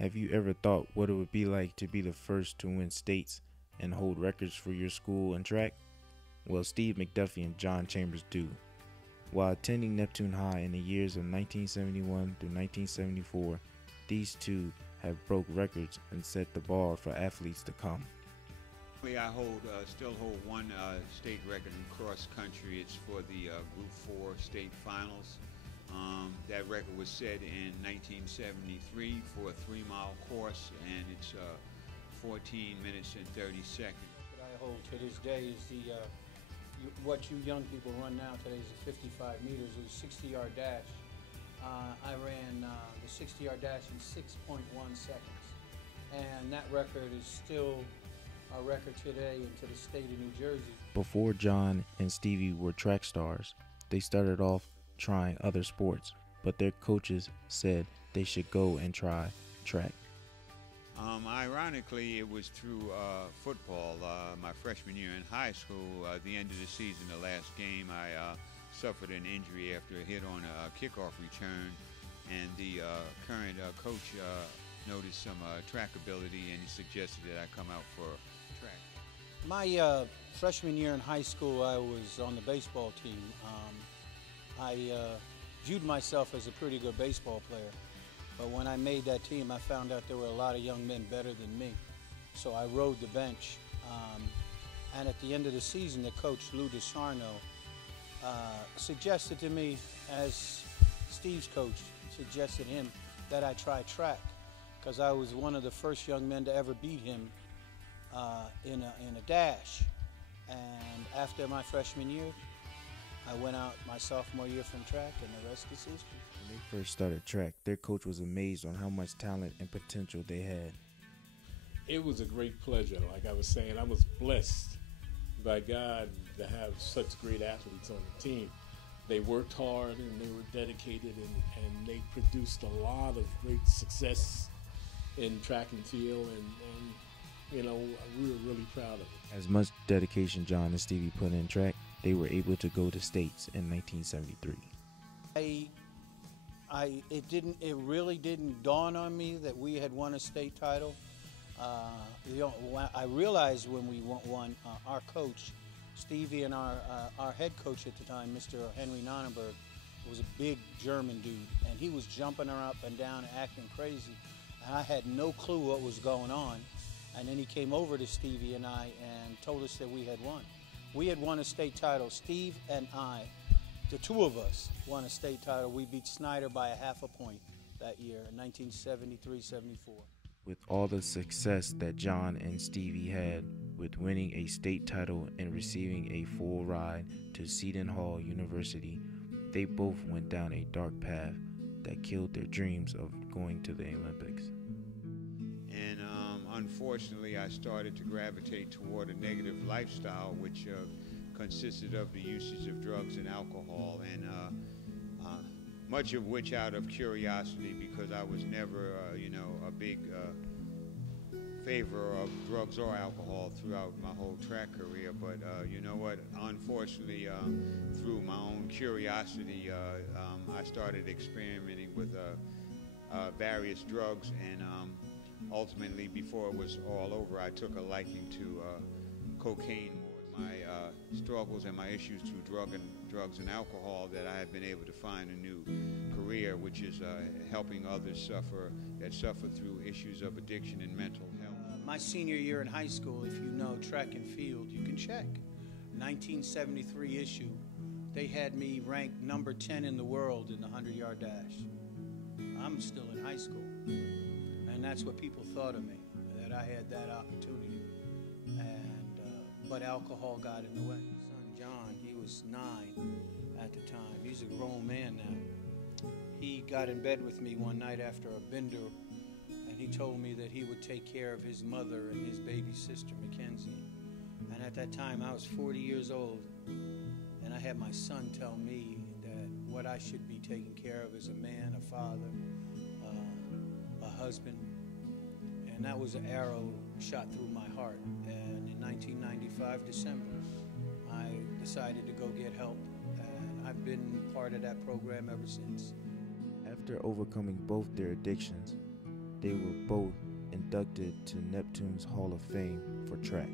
Have you ever thought what it would be like to be the first to win states and hold records for your school in track? Well, Steve McDuffie and John Chambers do. While attending Neptune High in the years of 1971 through 1974, these two have broke records and set the bar for athletes to come. I still hold one state record in cross country. It's for the Group 4 state finals. That record was set in 1973 for a 3-mile course, and it's 14 minutes and 30 seconds. What I hold to this day is what you young people run now today is a 55 meters. It was a 60-yard dash. I ran the 60-yard dash in 6.1 seconds, and that record is still a record today into the state of New Jersey. Before John and Stevie were track stars, they started off trying other sports, but their coaches said they should go and try track. Ironically, it was through football. My freshman year in high school, at the end of the season, the last game, I suffered an injury after a hit on a kickoff return, and the current coach noticed some track ability, and he suggested that I come out for track. My freshman year in high school, I was on the baseball team. I viewed myself as a pretty good baseball player, but when I made that team, I found out there were a lot of young men better than me. So I rode the bench, and at the end of the season, the coach, Lou DeSarno, suggested to me, as Steve's coach suggested him, that I try track, because I was one of the first young men to ever beat him in a dash. And after my freshman year, I went out my sophomore year from track, and the rest is history. When they first started track, their coach was amazed on how much talent and potential they had. It was a great pleasure. Like I was saying, I was blessed by God to have such great athletes on the team. They worked hard and they were dedicated, and they produced a lot of great success in track and field, and you know, we were really proud of it. As much dedication John and Stevie put in track, they were able to go to states in 1973. It really didn't dawn on me that we had won a state title. I realized when we won, our coach, Stevie, and our head coach at the time, Mr. Henry Nonnenberg, was a big German dude, and he was jumping her up and down, acting crazy, and I had no clue what was going on. And then he came over to Stevie and I and told us that we had won. We had won a state title. Steve and I, the two of us, won a state title. We beat Snyder by a half a point that year in 1973-74. With all the success that John and Stevie had with winning a state title and receiving a full ride to Seton Hall University, they both went down a dark path that killed their dreams of going to the Olympics. And unfortunately, I started to gravitate toward a negative lifestyle, which consisted of the usage of drugs and alcohol, and much of which out of curiosity, because I was never, a big favor of drugs or alcohol throughout my whole track career. But you know what? Unfortunately, through my own curiosity, I started experimenting with various drugs, and ultimately, before it was all over, I took a liking to cocaine. My struggles and my issues through drugs and alcohol, that I have been able to find a new career, which is helping others that suffer through issues of addiction and mental health. My senior year in high school, if you know track and field, you can check. 1973 issue, they had me ranked number 10 in the world in the 100-yard dash. I'm still in high school, and that's what people thought of me, that I had that opportunity. But alcohol got in the way. Son John, he was 9 at the time. He's a grown man now. He got in bed with me one night after a bender, and he told me that he would take care of his mother and his baby sister, Mackenzie. And at that time, I was 40 years old, and I had my son tell me that what I should be taking care of as a man, a father, a husband. And that was an arrow shot through my heart. And in 1995, December, I decided to go get help. And I've been part of that program ever since. After overcoming both their addictions, They were both inducted to Neptune's Hall of Fame for track.